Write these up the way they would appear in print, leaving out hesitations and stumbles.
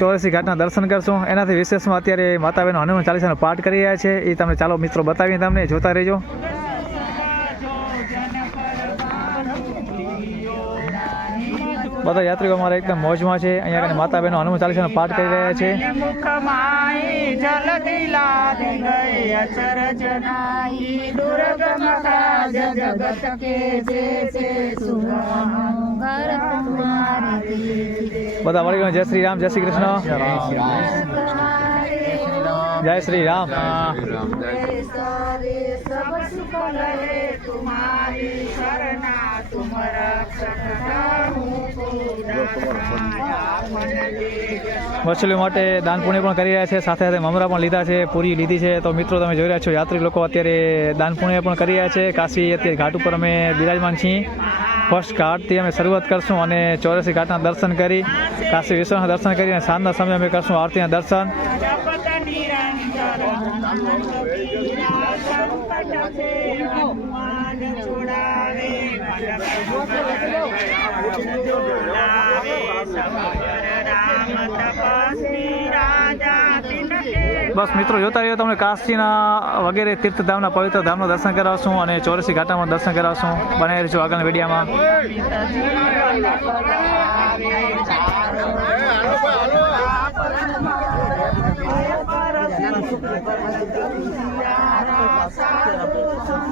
ચોરસી ઘાટના દર્શન કરશું. એનાથી વિશેષમાં અત્યારે માતા બહેનો હનુમાન ચાલીસાનો પાઠ કરી રહ્યા છે. એ તમને ચાલો મિત્રો બતાવીએ, તમને જોતા રહેજો. બધા યાત્રિકો અમારા એકદમ મોજમાં છે. અહીંયા આગળ માતા બહેનો હનુમાન ચાલીસાનો પાઠ કરી રહ્યા છે. બધા વળી જય શ્રી રામ, જય શ્રી કૃષ્ણ, જય શ્રી રામ. વસૂલી માટે દાન પુણ્ય પણ કરી રહ્યા છે. સાથે સાથે મમરા પણ લીધા છે, પૂરી લીધી છે. તો મિત્રો તમે જોઈ રહ્યા છો યાત્રી લોકો અત્યારે દાન પુણ્ય પણ કરી રહ્યા છે. કાશી અત્યારે ઘાટ ઉપર અમે બિરાજમાન છીએ. ફર્સ્ટ ઘાટથી અમે શરૂઆત કરશું અને ચોરસી ઘાટના દર્શન કરી, કાશી વિશ્વનાથના દર્શન કરી અને સાંજના સમયે અમે કરશું આરતીના દર્શન. બસ મિત્રો જોતા રહ્યો, તમને કાશીના વગેરે તીર્થધામના પવિત્ર ધામનું દર્શન કરાવશું અને ચોરસી ઘાટામાં દર્શન કરાવશું. બનાવી રહીશું આગળના વિડીયોમાં.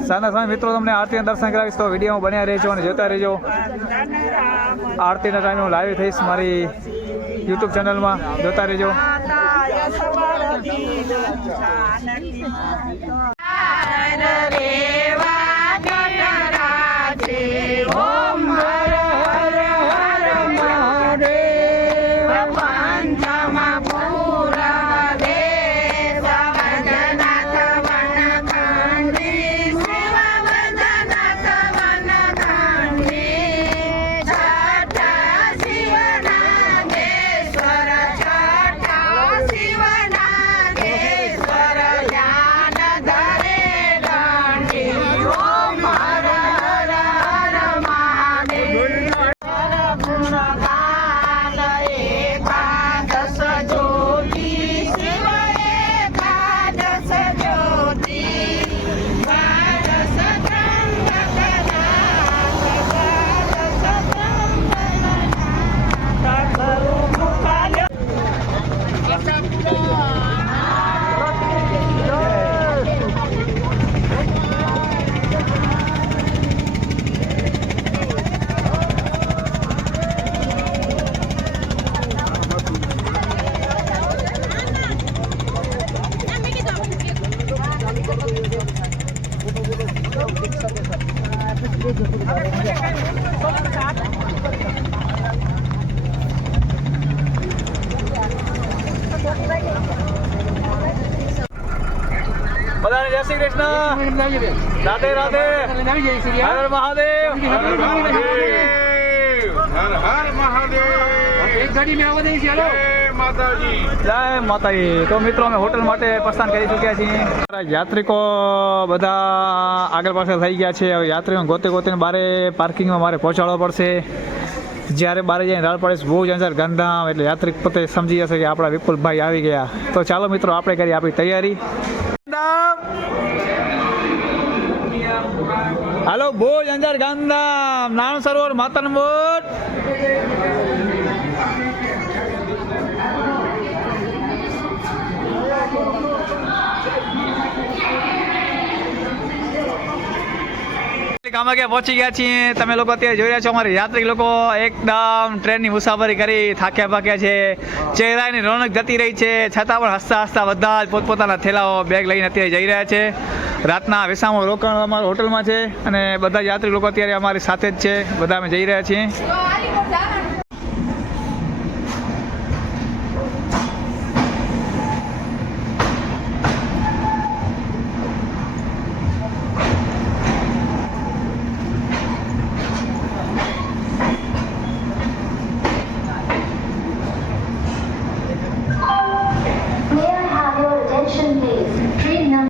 સાંજના સમય મિત્રો તમને આરતીના દર્શન કરાવીશ, તો વિડીયોમાં બન્યા રહેજો અને જોતા રહેજો. આરતીના ટાઈમે હું લાઈવ થઈશ મારી યુટ્યુબ ચેનલમાં, જોતા રહેજો. બધાને જય શ્રી કૃષ્ણ, રાધે રાધે, હર મહાદેવ, હર હર મહાદેવ. એક ગાડી में आवा દઈ છે. હેલો માતાજી, જય માતાજી. તો મિત્રો અમે હોટલ માટે પ્રસ્થાન કરી ચૂક્યા છીએ. યાત્રિકો બધા આગળ પાછળ થઈ ગયા છે. હવે યાત્રીઓ ગોતે ગોતીને બારે પાર્કિંગમાં મારે પહોંચાડવા પડશે. જ્યારે બારે જઈને રાડ પાડીશ બહુ જ અંજાર ગાંધીધામ, એટલે યાત્રિક પોતે સમજી જશે કે આપણા વિપુલભાઈ આવી ગયા. તો ચાલો મિત્રો આપણે કરીએ આપણી તૈયારી. હાલો ભુજ અંજાર ગાંધીધામ, નાનું સરોવર, માતાનો મઠ. કામાખ્યા પહોંચી ગયા છીએ. તમે લોકો અત્યારે જોઈ રહ્યા છો અમારી યાત્રિક લોકો એકદમ ટ્રેનની મુસાફરી કરી થાક્યા પાક્યા છે. ચહેરાની રોનક જતી રહી છે, છતાં પણ હસતા હસતા બધા જ પોતપોતાના થેલાઓ બેગ લઈને અત્યારે જઈ રહ્યા છે. રાતના વિસામો રોકાણ અમારા હોટલમાં છે અને બધા યાત્રિક લોકો અત્યારે અમારી સાથે જ છે. બધા અમે જઈ રહ્યા છીએ.